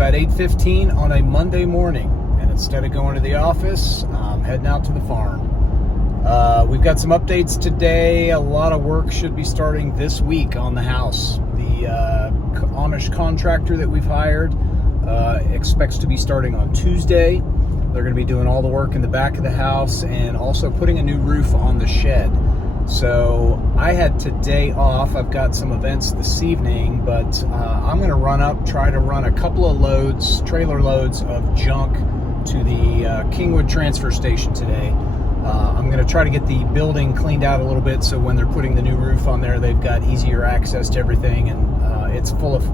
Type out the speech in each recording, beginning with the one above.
about 8:15 on a Monday morning, and instead of going to the office, I'm heading out to the farm. We've got some updates today. A lot of work should be starting this week on the house. The Amish contractor that we've hired expects to be starting on Tuesday. They're going to be doing all the work in the back of the house and also putting a new roof on the shed. So I had today off. I've got some events this evening, but I'm going to try to run a couple of loads, trailer loads of junk to the Kingwood transfer station today. I'm going to try to get the building cleaned out a little bit so when they're putting the new roof on there, they've got easier access to everything, and it's full of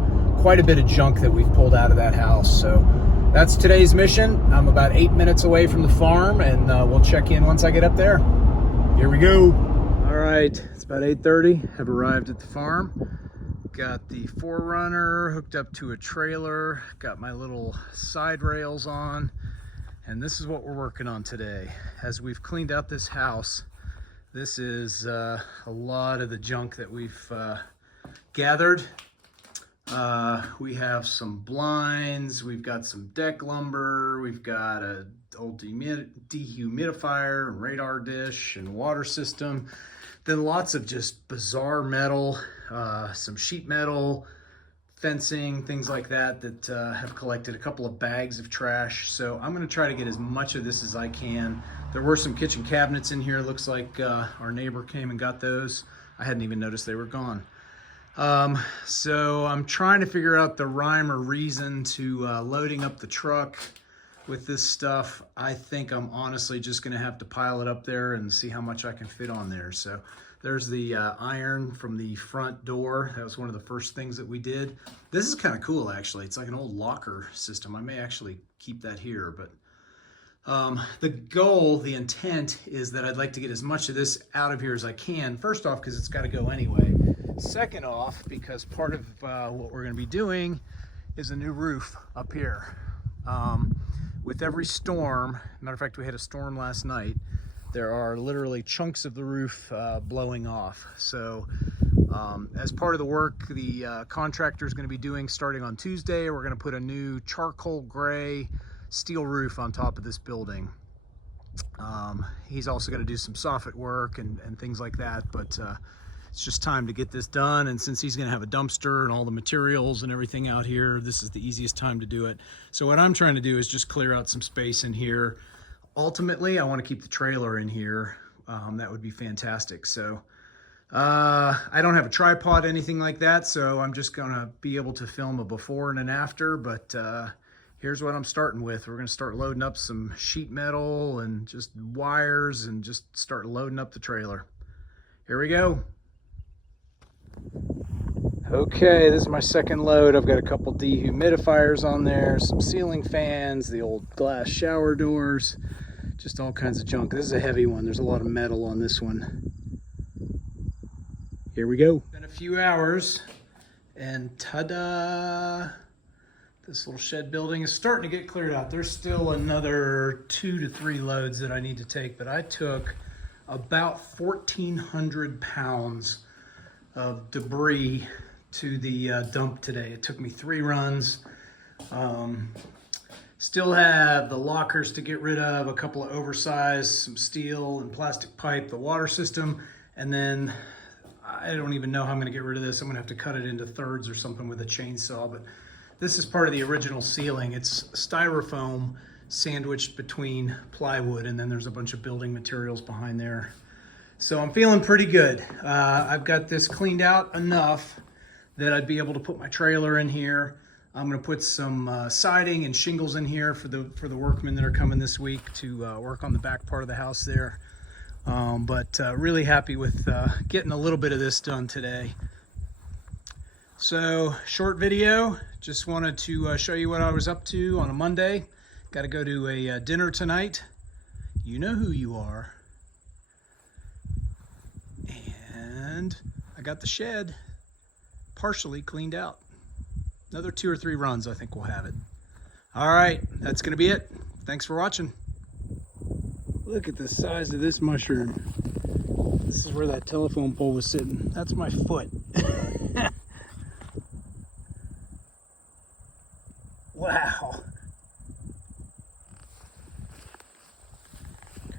quite a bit of junk that we've pulled out of that house. So that's today's mission. I'm about 8 minutes away from the farm, and we'll check in once I get up there. Here we go. All right, it's about 8:30. Have arrived at the farm. Got the 4Runner hooked up to a trailer. Got my little side rails on. And this is what we're working on today. As we've cleaned out this house, this is a lot of the junk that we've gathered. We have some blinds, we've got some deck lumber, we've got an old dehumidifier, and radar dish, and water system. Then lots of just bizarre metal, some sheet metal, fencing, things like that have collected. A couple of bags of trash. So I'm going to try to get as much of this as I can. There were some kitchen cabinets in here. Looks like our neighbor came and got those. I hadn't even noticed they were gone. So I'm trying to figure out the rhyme or reason to loading up the truck with this stuff. I think I'm honestly just going to have to pile it up there and see how much I can fit on there. So there's the iron from the front door. That was one of the first things that we did. This is kind of cool, actually. It's like an old locker system. I may actually keep that here, but the goal, the intent is that I'd like to get as much of this out of here as I can. First off, because it's got to go anyway. Second off, because part of what we're going to be doing is a new roof up here. With every storm, matter of fact, we had a storm last night, there are literally chunks of the roof blowing off. So as part of the work the contractor is going to be doing starting on Tuesday, we're going to put a new charcoal gray steel roof on top of this building. He's also going to do some soffit work and things like that, but it's just time to get this done. And since he's going to have a dumpster and all the materials and everything out here, this is the easiest time to do it. So what I'm trying to do is just clear out some space in here. Ultimately, I want to keep the trailer in here. That would be fantastic. So I don't have a tripod, anything like that, so I'm just going to be able to film a before and an after. But here's what I'm starting with. We're going to start loading up some sheet metal and just wires and just start loading up the trailer. Here we go. Okay, this is my second load. I've got a couple dehumidifiers on there, some ceiling fans, the old glass shower doors, just all kinds of junk. This is a heavy one. There's a lot of metal on this one. Here we go. Been a few hours, and ta-da! This little shed building is starting to get cleared out. There's still another 2 to 3 loads that I need to take, but I took about 1,400 pounds of debris to the dump today. It took me 3 runs. Still have the lockers to get rid of, a couple of oversized, some steel and plastic pipe, the water system, and then I don't even know how I'm going to get rid of this. I'm going to have to cut it into thirds or something with a chainsaw, but this is part of the original ceiling. It's styrofoam sandwiched between plywood, and then there's a bunch of building materials behind there. So I'm feeling pretty good. I've got this cleaned out enough that I'd be able to put my trailer in here. I'm going to put some siding and shingles in here for the workmen that are coming this week to work on the back part of the house there. But really happy with getting a little bit of this done today. So short video, just wanted to show you what I was up to on a Monday. Got to go to a dinner tonight. You know who you are. And I got the shed partially cleaned out. Another 2 or 3 runs, I think we'll have it. All right, that's gonna be it. Thanks for watching. Look at the size of this mushroom. This is where that telephone pole was sitting. That's my foot. Wow.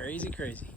Crazy, crazy.